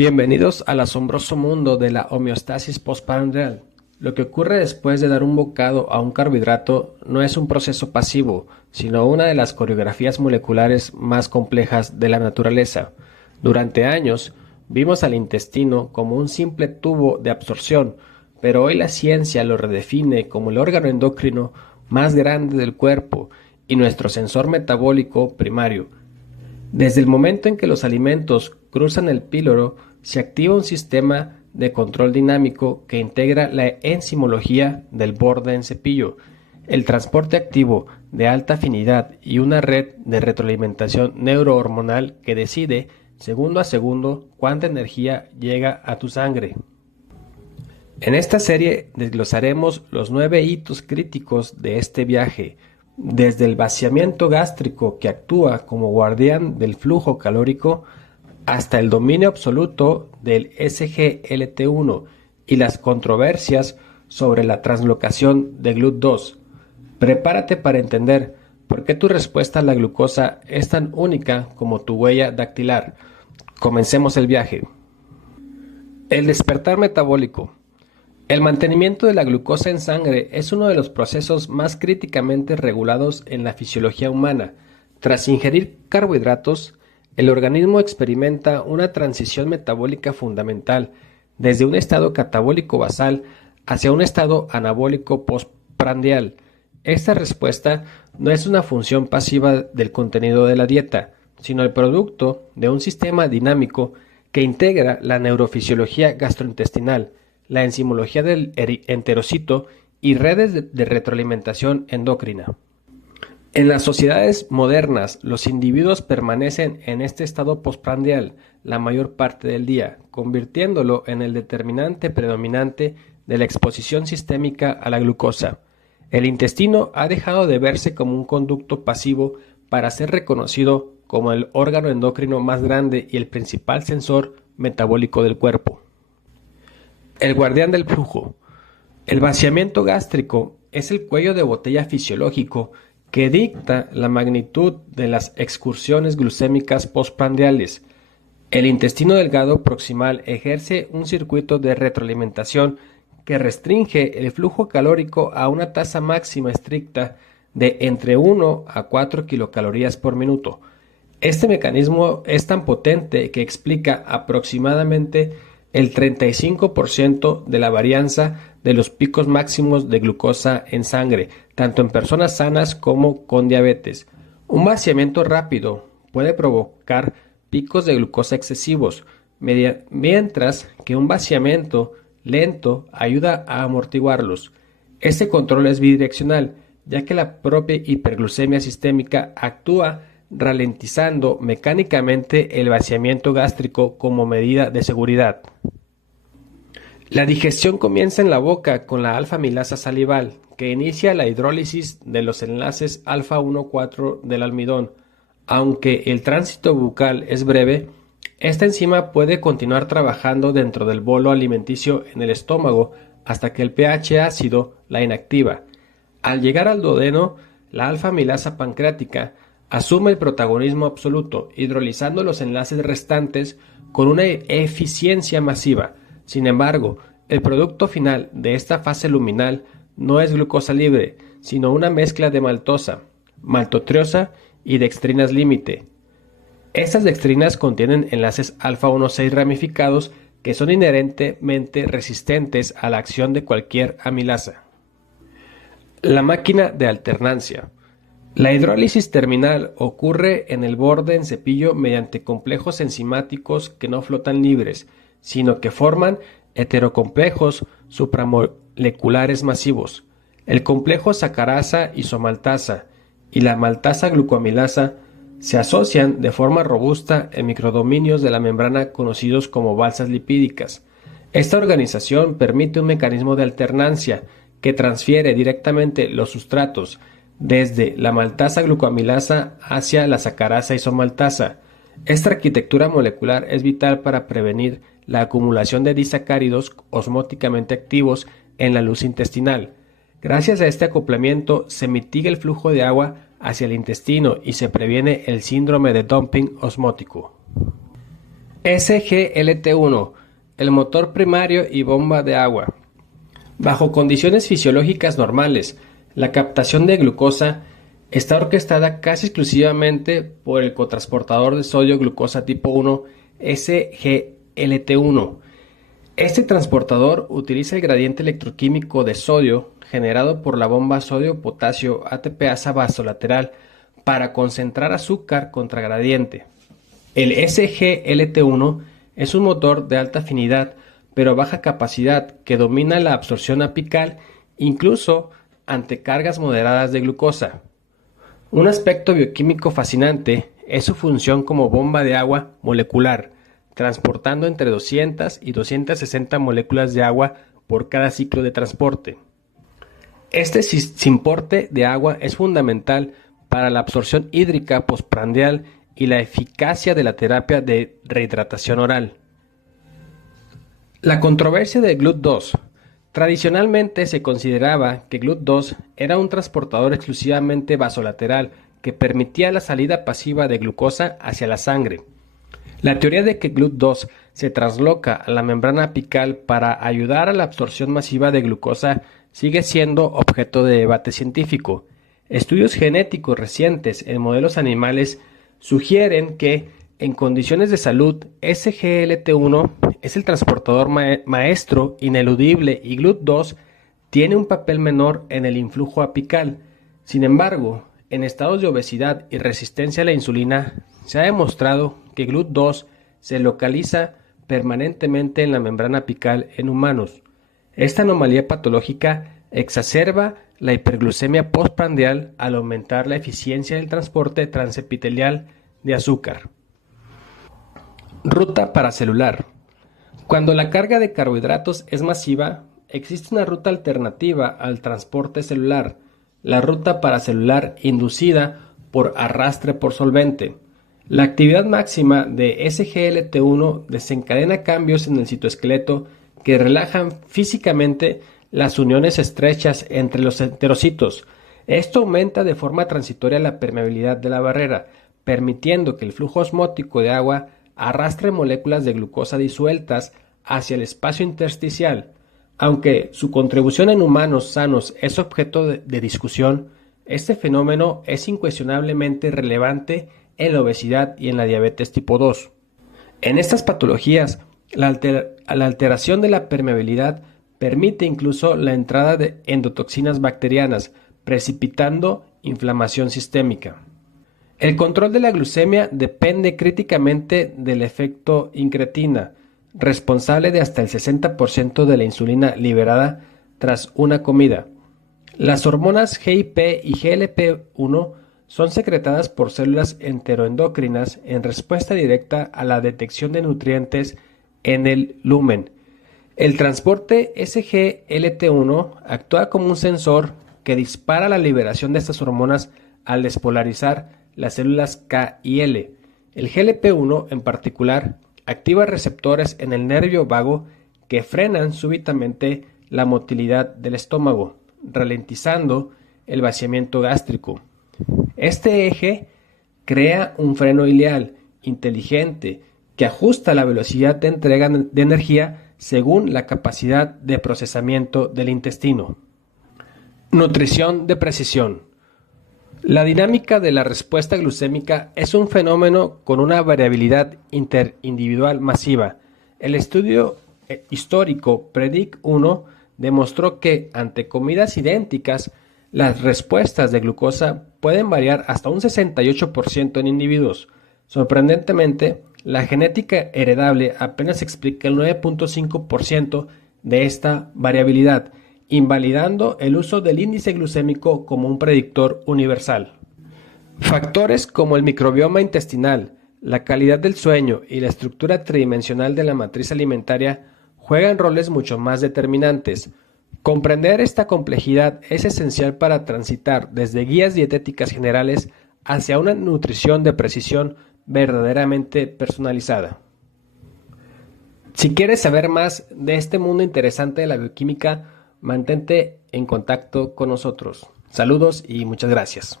Bienvenidos al asombroso mundo de la homeostasis postprandial. Lo que ocurre después de dar un bocado a un carbohidrato no es un proceso pasivo, sino una de las coreografías moleculares más complejas de la naturaleza. Durante años, vimos al intestino como un simple tubo de absorción, pero hoy la ciencia lo redefine como el órgano endocrino más grande del cuerpo y nuestro sensor metabólico primario. Desde el momento en que los alimentos cruzan el píloro, se activa un sistema de control dinámico que integra la enzimología del borde en cepillo, el transporte activo de alta afinidad y una red de retroalimentación neurohormonal que decide, segundo a segundo, cuánta energía llega a tu sangre. En esta serie desglosaremos los 9 hitos críticos de este viaje, desde el vaciamiento gástrico que actúa como guardián del flujo calórico hasta el dominio absoluto del SGLT1 y las controversias sobre la translocación de GLUT2. Prepárate para entender por qué tu respuesta a la glucosa es tan única como tu huella dactilar. Comencemos el viaje. El despertar metabólico. El mantenimiento de la glucosa en sangre es uno de los procesos más críticamente regulados en la fisiología humana. Tras ingerir carbohidratos, el organismo experimenta una transición metabólica fundamental desde un estado catabólico basal hacia un estado anabólico postprandial. Esta respuesta no es una función pasiva del contenido de la dieta, sino el producto de un sistema dinámico que integra la neurofisiología gastrointestinal, la enzimología del enterocito y redes de retroalimentación endocrina. En las sociedades modernas, los individuos permanecen en este estado postprandial la mayor parte del día, convirtiéndolo en el determinante predominante de la exposición sistémica a la glucosa. El intestino ha dejado de verse como un conducto pasivo para ser reconocido como el órgano endocrino más grande y el principal sensor metabólico del cuerpo. El guardián del flujo. El vaciamiento gástrico es el cuello de botella fisiológico que dicta la magnitud de las excursiones glucémicas postprandiales. El intestino delgado proximal ejerce un circuito de retroalimentación que restringe el flujo calórico a una tasa máxima estricta de entre 1 a 4 kilocalorías por minuto. Este mecanismo es tan potente que explica aproximadamente el 35% de la varianza de los picos máximos de glucosa en sangre, tanto en personas sanas como con diabetes. Un vaciamiento rápido puede provocar picos de glucosa excesivos, mientras que un vaciamiento lento ayuda a amortiguarlos. Este control es bidireccional, ya que la propia hiperglucemia sistémica actúa ralentizando mecánicamente el vaciamiento gástrico como medida de seguridad. La digestión comienza en la boca con la alfa-amilasa salival, que inicia la hidrólisis de los enlaces alfa-1,4 del almidón. Aunque el tránsito bucal es breve, esta enzima puede continuar trabajando dentro del bolo alimenticio en el estómago hasta que el pH ácido la inactiva. Al llegar al duodeno, la alfa-amilasa pancreática asume el protagonismo absoluto, hidrolizando los enlaces restantes con una eficiencia masiva. Sin embargo, el producto final de esta fase luminal no es glucosa libre, sino una mezcla de maltosa, maltotriose y dextrinas límite. Estas dextrinas contienen enlaces alfa-1,6 ramificados que son inherentemente resistentes a la acción de cualquier amilasa. La máquina de alternancia. La hidrólisis terminal ocurre en el borde en cepillo mediante complejos enzimáticos que no flotan libres, sino que forman heterocomplejos supramoleculares masivos. El complejo sacarasa isomaltasa y la maltasa glucoamilasa se asocian de forma robusta en microdominios de la membrana conocidos como balsas lipídicas. Esta organización permite un mecanismo de alternancia que transfiere directamente los sustratos desde la maltasa glucoamilasa hacia la sacarasa isomaltasa. Esta arquitectura molecular es vital para prevenir la acumulación de disacáridos osmóticamente activos en la luz intestinal. Gracias a este acoplamiento se mitiga el flujo de agua hacia el intestino y se previene el síndrome de dumping osmótico. SGLT1, el motor primario y bomba de agua. Bajo condiciones fisiológicas normales, la captación de glucosa está orquestada casi exclusivamente por el cotransportador de sodio-glucosa tipo 1, SGLT1. Este transportador utiliza el gradiente electroquímico de sodio generado por la bomba sodio-potasio ATPasa vasolateral para concentrar azúcar contra gradiente. El SGLT1 es un motor de alta afinidad pero baja capacidad que domina la absorción apical incluso ante cargas moderadas de glucosa. Un aspecto bioquímico fascinante es su función como bomba de agua molecular, transportando entre 200 y 260 moléculas de agua por cada ciclo de transporte. Este simporte de agua es fundamental para la absorción hídrica postprandial y la eficacia de la terapia de rehidratación oral. La controversia de GLUT2. Tradicionalmente se consideraba que GLUT2 era un transportador exclusivamente vasolateral que permitía la salida pasiva de glucosa hacia la sangre. La teoría de que GLUT2 se trasloca a la membrana apical para ayudar a la absorción masiva de glucosa sigue siendo objeto de debate científico. Estudios genéticos recientes en modelos animales sugieren que, en condiciones de salud, SGLT1 es el transportador maestro ineludible y GLUT2 tiene un papel menor en el influjo apical. Sin embargo, en estados de obesidad y resistencia a la insulina, se ha demostrado que GLUT2 se localiza permanentemente en la membrana apical en humanos. Esta anomalía patológica exacerba la hiperglucemia postprandial al aumentar la eficiencia del transporte transepitelial de azúcar. Ruta paracelular. Cuando la carga de carbohidratos es masiva, existe una ruta alternativa al transporte celular, la ruta paracelular inducida por arrastre por solvente. La actividad máxima de SGLT1 desencadena cambios en el citoesqueleto que relajan físicamente las uniones estrechas entre los enterocitos. Esto aumenta de forma transitoria la permeabilidad de la barrera, permitiendo que el flujo osmótico de agua arrastre moléculas de glucosa disueltas hacia el espacio intersticial. Aunque su contribución en humanos sanos es objeto de discusión, este fenómeno es incuestionablemente relevante en la obesidad y en la diabetes tipo 2. En estas patologías, la alteración de la permeabilidad permite incluso la entrada de endotoxinas bacterianas, precipitando inflamación sistémica. El control de la glucemia depende críticamente del efecto incretina, responsable de hasta el 60% de la insulina liberada tras una comida. Las hormonas GIP y GLP-1 son secretadas por células enteroendocrinas en respuesta directa a la detección de nutrientes en el lumen. El transporte SGLT1 actúa como un sensor que dispara la liberación de estas hormonas al despolarizar las células K y L. El GLP-1 en particular activa receptores en el nervio vago que frenan súbitamente la motilidad del estómago, ralentizando el vaciamiento gástrico. Este eje crea un freno ileal inteligente que ajusta la velocidad de entrega de energía según la capacidad de procesamiento del intestino. Nutrición de precisión. La dinámica de la respuesta glucémica es un fenómeno con una variabilidad interindividual masiva. El estudio histórico PREDICT-1 demostró que ante comidas idénticas, las respuestas de glucosa pueden variar hasta un 68% en individuos. Sorprendentemente, la genética heredable apenas explica el 9.5% de esta variabilidad, invalidando el uso del índice glucémico como un predictor universal. Factores como el microbioma intestinal, la calidad del sueño y la estructura tridimensional de la matriz alimentaria juegan roles mucho más determinantes. Comprender esta complejidad es esencial para transitar desde guías dietéticas generales hacia una nutrición de precisión verdaderamente personalizada. Si quieres saber más de este mundo interesante de la bioquímica, mantente en contacto con nosotros. Saludos y muchas gracias.